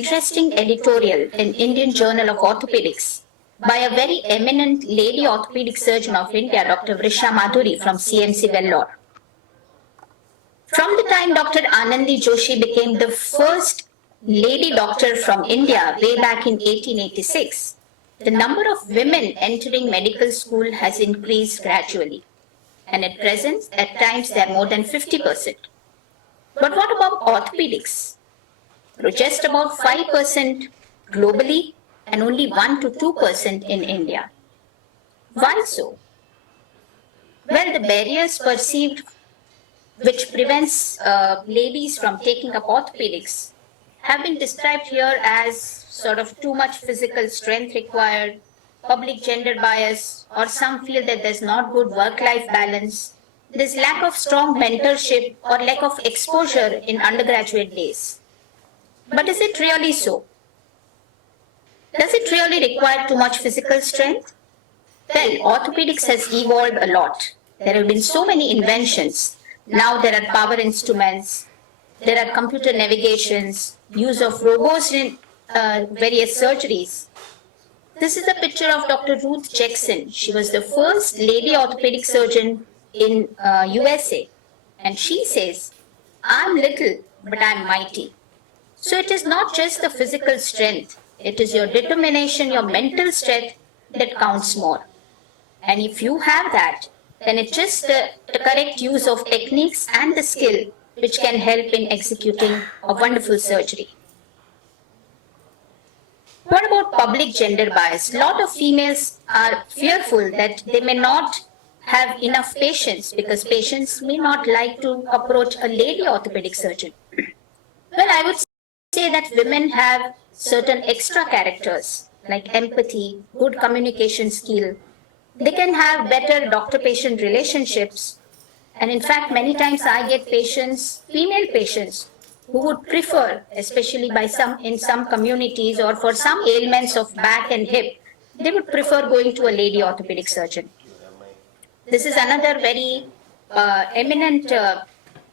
interesting editorial in Indian Journal of Orthopedics by a very eminent lady orthopedic surgeon of India, Dr. Vrisha Madhuri from CMC Vellore. From the time Dr. Anandi Joshi became the first lady doctor from India way back in 1886, the number of women entering medical school has increased gradually. And at present, at times, they are more than 50%. But what about orthopedics? Just about 5% globally and only 1 to 2% in India. Why so? Well, the barriers perceived which prevents ladies from taking up orthopedics have been described here as sort of too much physical strength required, public gender bias, or some feel that there's not good work-life balance, there's lack of strong mentorship or lack of exposure in undergraduate days. But is it really so? Does it really require too much physical strength? Well, orthopedics has evolved a lot. There have been so many inventions. Now there are power instruments, there are computer navigations, use of robots in various surgeries. This is a picture of Dr. Ruth Jackson. She was the first lady orthopedic surgeon in USA. And she says, "I'm little, but I'm mighty." So it is not just the physical strength. It is your determination, your mental strength that counts more. And if you have that, then it's just the correct use of techniques and the skill which can help in executing a wonderful surgery. What about public gender bias? A lot of females are fearful that they may not have enough patience because patients may not like to approach a lady orthopedic surgeon. Well, I would say that women have certain extra characters like empathy, good communication skill. They can have better doctor-patient relationships. And in fact, many times I get patients, female patients, who would prefer, especially in some communities or for some ailments of back and hip, they would prefer going to a lady orthopedic surgeon. This is another very eminent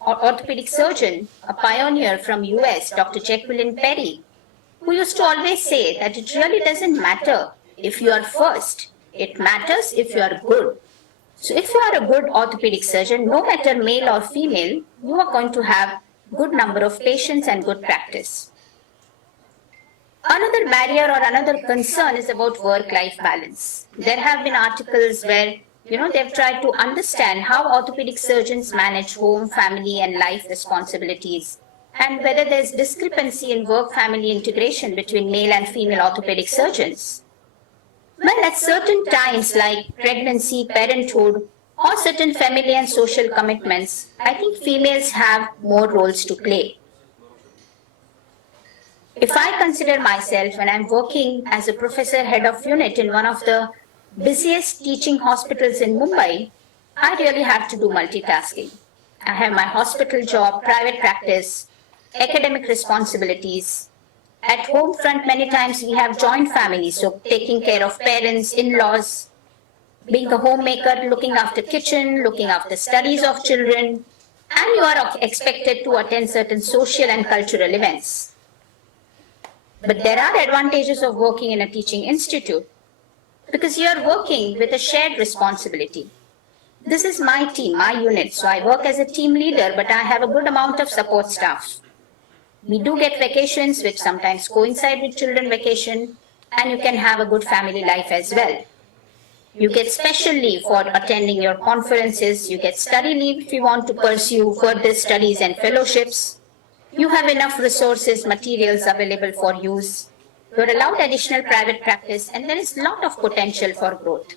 orthopedic surgeon, a pioneer from US, Dr. Jacqueline Perry, who used to always say that it really doesn't matter if you are first. It matters if you are good. So if you are a good orthopedic surgeon, no matter male or female, you are going to have good number of patients and good practice. Another barrier or another concern is about work-life balance. There have been articles where, they've tried to understand how orthopedic surgeons manage home, family, and life responsibilities, and whether there's discrepancy in work-family integration between male and female orthopedic surgeons. Well, at certain times like pregnancy, parenthood, or certain family and social commitments, I think females have more roles to play. If I consider myself when I'm working as a professor head of unit in one of the busiest teaching hospitals in Mumbai, I really have to do multitasking. I have my hospital job, private practice, academic responsibilities. At home front, many times we have joint families, so taking care of parents, in-laws, being a homemaker, looking after kitchen, looking after studies of children, and you are expected to attend certain social and cultural events. But there are advantages of working in a teaching institute because you are working with a shared responsibility. This is my team, my unit, so I work as a team leader, but I have a good amount of support staff. We do get vacations which sometimes coincide with children vacation, and you can have a good family life as well. You get special leave for attending your conferences, you get study leave if you want to pursue further studies and fellowships. You have enough resources, materials available for use. You're allowed additional private practice, and there is a lot of potential for growth.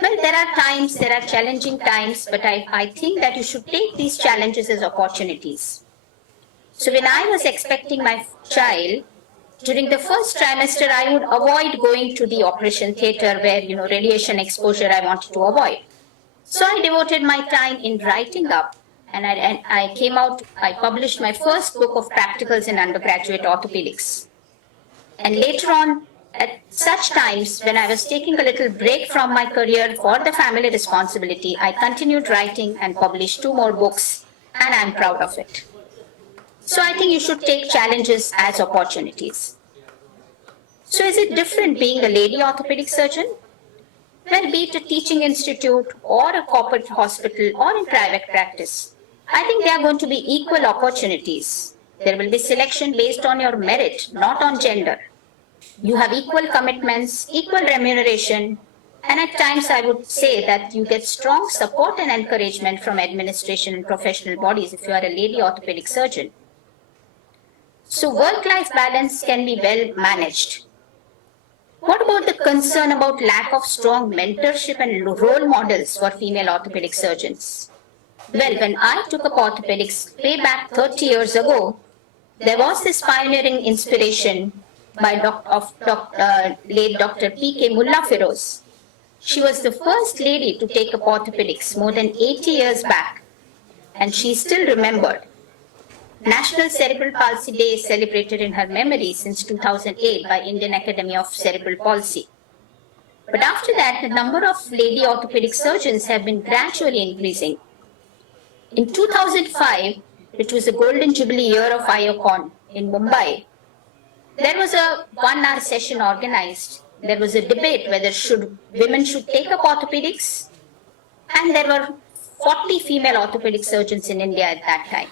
Well, there are challenging times, but I think that you should take these challenges as opportunities. So when I was expecting my child, during the first trimester, I would avoid going to the operation theater where, radiation exposure I wanted to avoid. So I devoted my time in writing up, and I published my first book of practicals in undergraduate orthopedics. And later on, at such times when I was taking a little break from my career for the family responsibility, I continued writing and published 2 more books, and I'm proud of it. So I think you should take challenges as opportunities. So is it different being a lady orthopedic surgeon? Well, be it a teaching institute or a corporate hospital or in private practice, I think there are going to be equal opportunities. There will be selection based on your merit, not on gender. You have equal commitments, equal remuneration, and at times I would say that you get strong support and encouragement from administration and professional bodies if you are a lady orthopedic surgeon. So work-life balance can be well managed. What about the concern about lack of strong mentorship and role models for female orthopedic surgeons? Well, when I took up orthopedics way back 30 years ago, there was this pioneering inspiration by late Dr. P.K. Mullah Feroz. She was the first lady to take up orthopedics more than 80 years back, and she is still remembered. National Cerebral Palsy Day is celebrated in her memory since 2008 by Indian Academy of Cerebral Palsy. But after that, the number of lady orthopedic surgeons have been gradually increasing. In 2005, which was the golden jubilee year of IOCON in Mumbai, there was a 1-hour session organized. There was a debate whether women should take up orthopedics, and there were 40 female orthopedic surgeons in India at that time.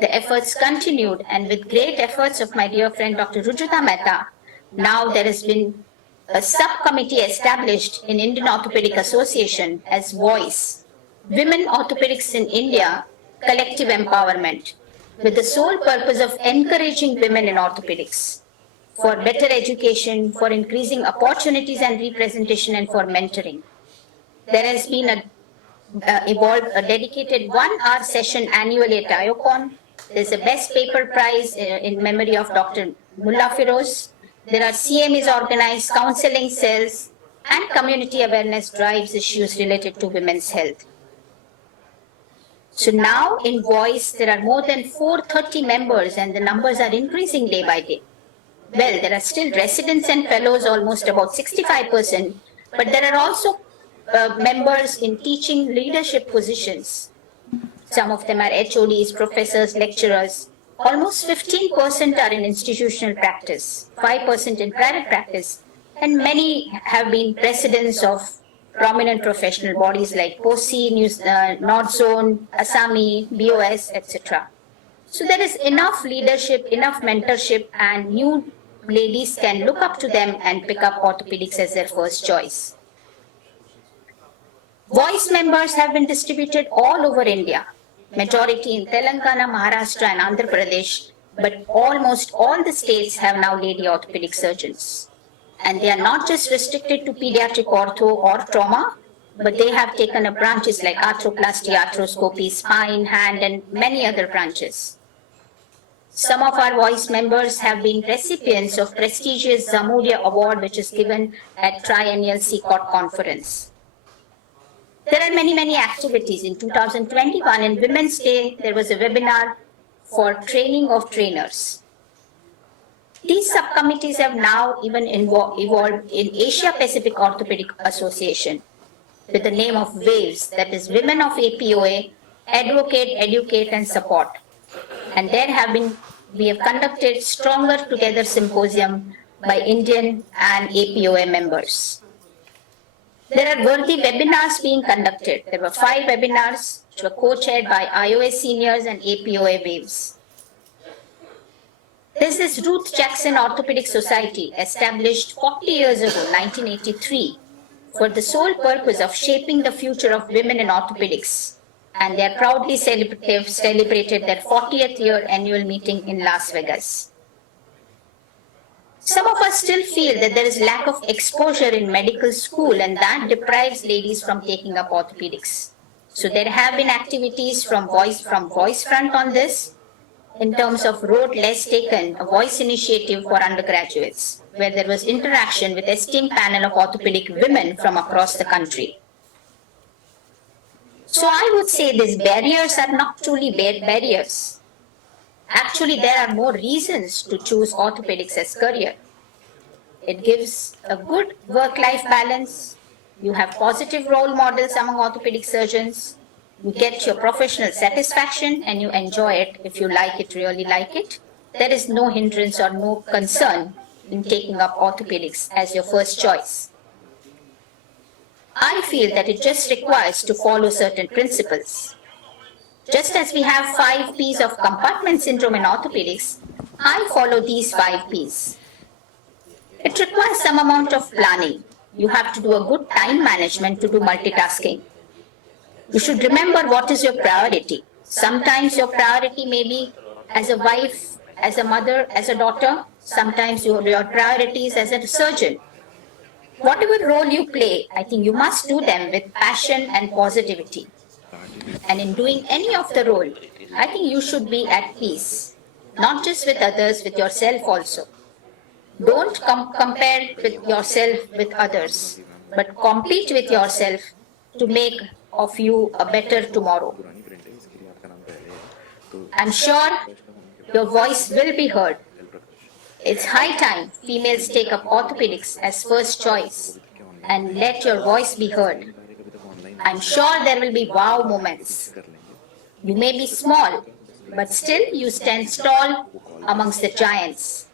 The efforts continued, and with great efforts of my dear friend Dr. Rujuta Mehta, now there has been a subcommittee established in Indian Orthopedic Association as VOICE, Women Orthopedics in India Collective Empowerment, with the sole purpose of encouraging women in orthopedics for better education, for increasing opportunities and representation, and for mentoring. There has been a dedicated 1-hour session annually at IOCON. There's a best paper prize in memory of Dr. Mullah Feroz. There are CMEs organized, counseling cells, and community awareness drives issues related to women's health. So now in VOICE, there are more than 430 members, and the numbers are increasing day by day. Well, there are still residents and fellows, almost about 65%, but there are also members in teaching leadership positions. Some of them are HODs, professors, lecturers. Almost 15% are in institutional practice, 5% in private practice, and many have been presidents of prominent professional bodies like POSI, North Zone, Assami, BOS, etc. So there is enough leadership, enough mentorship, and new ladies can look up to them and pick up orthopedics as their first choice. VOICE members have been distributed all over India, majority in Telangana, Maharashtra, and Andhra Pradesh, but almost all the states have now lady orthopedic surgeons. And they are not just restricted to pediatric ortho or trauma, but they have taken up branches like arthroplasty, arthroscopy, spine, hand, and many other branches. Some of our VOICE members have been recipients of prestigious Zamudia Award, which is given at triennial CCOT conference. There are many activities. In 2021, in Women's Day, there was a webinar for training of trainers. These subcommittees have now even evolved in Asia Pacific Orthopedic Association with the name of WAVES, that is Women of APOA, Advocate, Educate, and Support. And we have conducted Stronger Together Symposium by Indian and APOA members. There are worthy webinars being conducted. There were 5 webinars which were co-chaired by IOA seniors and APOA WAVES. There's this Ruth Jackson Orthopedic Society established 40 years ago, 1983, for the sole purpose of shaping the future of women in orthopedics. And they are proudly celebrated their 40th year annual meeting in Las Vegas. Some of us still feel that there is lack of exposure in medical school, and that deprives ladies from taking up orthopedics. So there have been activities from Voice Front on this, in terms of Road Less Taken, a voice initiative for undergraduates, where there was interaction with esteemed panel of orthopedic women from across the country. So I would say these barriers are not truly barriers. Actually, there are more reasons to choose orthopedics as career. It gives a good work-life balance. You have positive role models among orthopedic surgeons. You get your professional satisfaction and you enjoy it if you like it, really like it. There is no hindrance or no concern in taking up orthopedics as your first choice. I feel that it just requires to follow certain principles. Just as we have 5 P's of compartment syndrome in orthopedics, I follow these 5 P's. It requires some amount of planning. You have to do a good time management to do multitasking. You should remember what is your priority. Sometimes your priority may be as a wife, as a mother, as a daughter. Sometimes your priority is as a surgeon. Whatever role you play, I think you must do them with passion and positivity. And in doing any of the role, I think you should be at peace, not just with others, with yourself also. Don't compare with yourself with others, but compete with yourself to make of you a better tomorrow. I'm sure your voice will be heard. It's high time females take up orthopedics as first choice and let your voice be heard. I'm sure there will be wow moments. You may be small, but still you stand tall amongst the giants.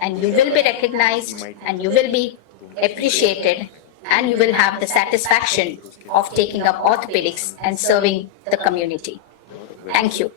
And you will be recognized and you will be appreciated and you will have the satisfaction of taking up orthopedics and serving the community. Thank you.